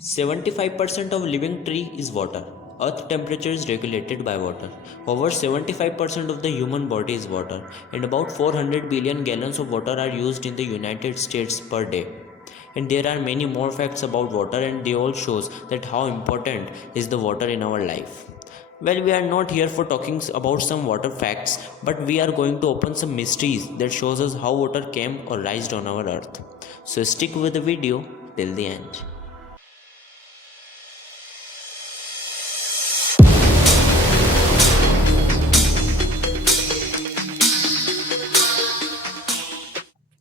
75% of living tree is water. Earth temperature is regulated by water. Over 75% of the human body is water, and about 400 billion gallons of water are used in the United States per day. And there are many more facts about water, and they all shows that how important is the water in our life. Well, we are not here for talking about some water facts, but we are going to open some mysteries that shows us how water came or rised on our earth. So stick with the video till the end.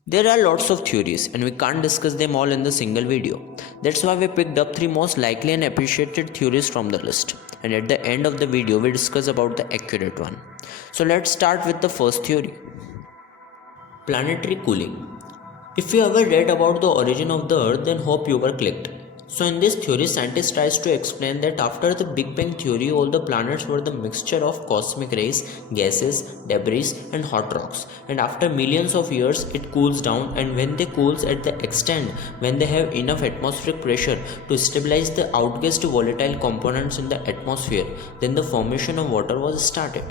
There are lots of theories and we can't discuss them all in the single video. That's why we picked up 3 most likely and appreciated theories from the list. And at the end of the video we discuss about the accurate one. So let's start with the first theory. Planetary cooling. If you ever read about the origin of the earth, then hope you were clicked. So in this theory, scientists tries to explain that after the Big Bang theory, all the planets were the mixture of cosmic rays, gases, debris and hot rocks. And after millions of years, it cools down, and when they cools at the extent when they have enough atmospheric pressure to stabilize the outgassed volatile components in the atmosphere, then the formation of water was started.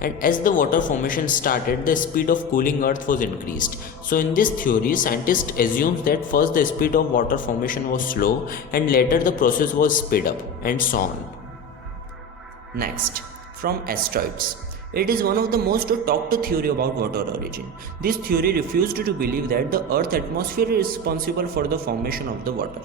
And as the water formation started, the speed of cooling earth was increased. So in this theory, scientists assume that first the speed of water formation was slow and later the process was sped up, and so on. Next, from asteroids. It is one of the most talked theory about water origin. This theory refused to believe that the earth atmosphere is responsible for the formation of the water,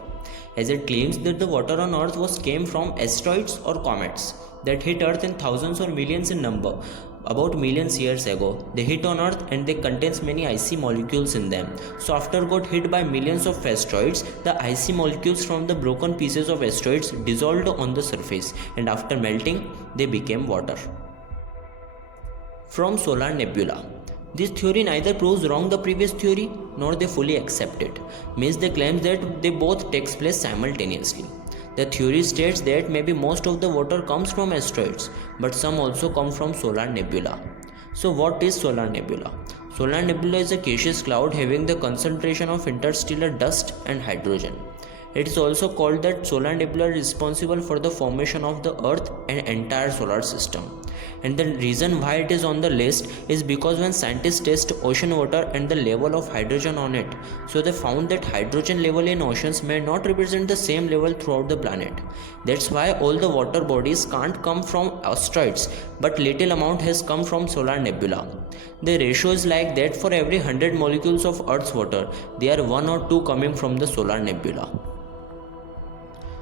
as it claims that the water on earth came from asteroids or comets that hit earth in thousands or millions in number about millions years ago. They hit on earth and they contains many icy molecules in them. So after got hit by millions of asteroids, the icy molecules from the broken pieces of asteroids dissolved on the surface, and after melting they became water. From solar nebula. This theory neither proves wrong the previous theory nor they fully accept it. Means they claim that they both takes place simultaneously. The theory states that maybe most of the water comes from asteroids, but some also come from solar nebula. So what is solar nebula? Solar nebula is a gaseous cloud having the concentration of interstellar dust and hydrogen. It is also called that solar nebula is responsible for the formation of the earth and entire solar system. And the reason why it is on the list is because when scientists test ocean water and the level of hydrogen on it, so they found that hydrogen level in oceans may not represent the same level throughout the planet. That's why all the water bodies can't come from asteroids, but little amount has come from solar nebula. The ratio is like that for every 100 molecules of Earth's water, there are 1 or 2 coming from the solar nebula.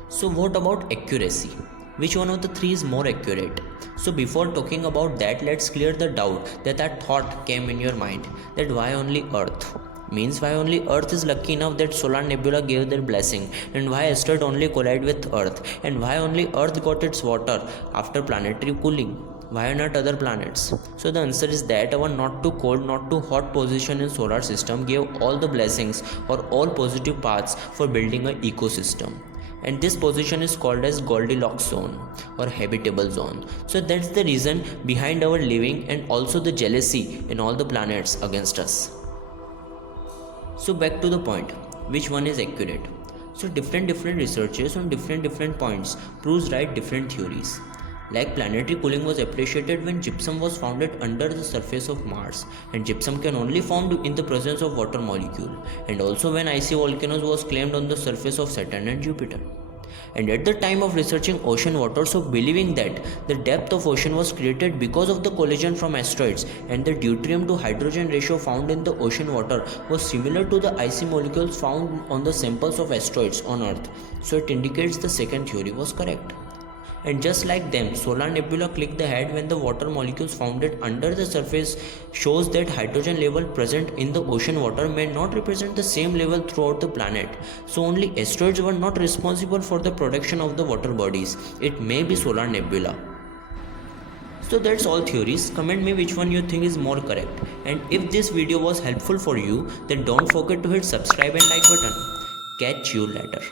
So what about accuracy? Which one of the 3 is more accurate? So before talking about that, let's clear the doubt that thought came in your mind, that why only Earth? Means why only Earth is lucky enough that solar nebula gave their blessing, and why asteroid only collide with Earth, and why only Earth got its water after planetary cooling? Why not other planets? So the answer is that our not too cold, not too hot position in solar system gave all the blessings or all positive paths for building an ecosystem. And this position is called as Goldilocks zone or habitable zone. So that's the reason behind our living and also the jealousy in all the planets against us. So back to the point, which one is accurate? So different researchers on different points proves right different theories. Like planetary cooling was appreciated when gypsum was found under the surface of Mars, and gypsum can only found in the presence of water molecule, and also when icy volcanoes was claimed on the surface of Saturn and Jupiter. And at the time of researching ocean water, so believing that the depth of ocean was created because of the collision from asteroids, and the deuterium to hydrogen ratio found in the ocean water was similar to the icy molecules found on the samples of asteroids on Earth. So it indicates the second theory was correct. And just like them, solar nebula click the head when the water molecules found under the surface shows that hydrogen level present in the ocean water may not represent the same level throughout the planet. So only asteroids were not responsible for the production of the water bodies. It may be solar nebula. So that's all theories. Comment me which one you think is more correct. And if this video was helpful for you, then don't forget to hit subscribe and like button. Catch you later.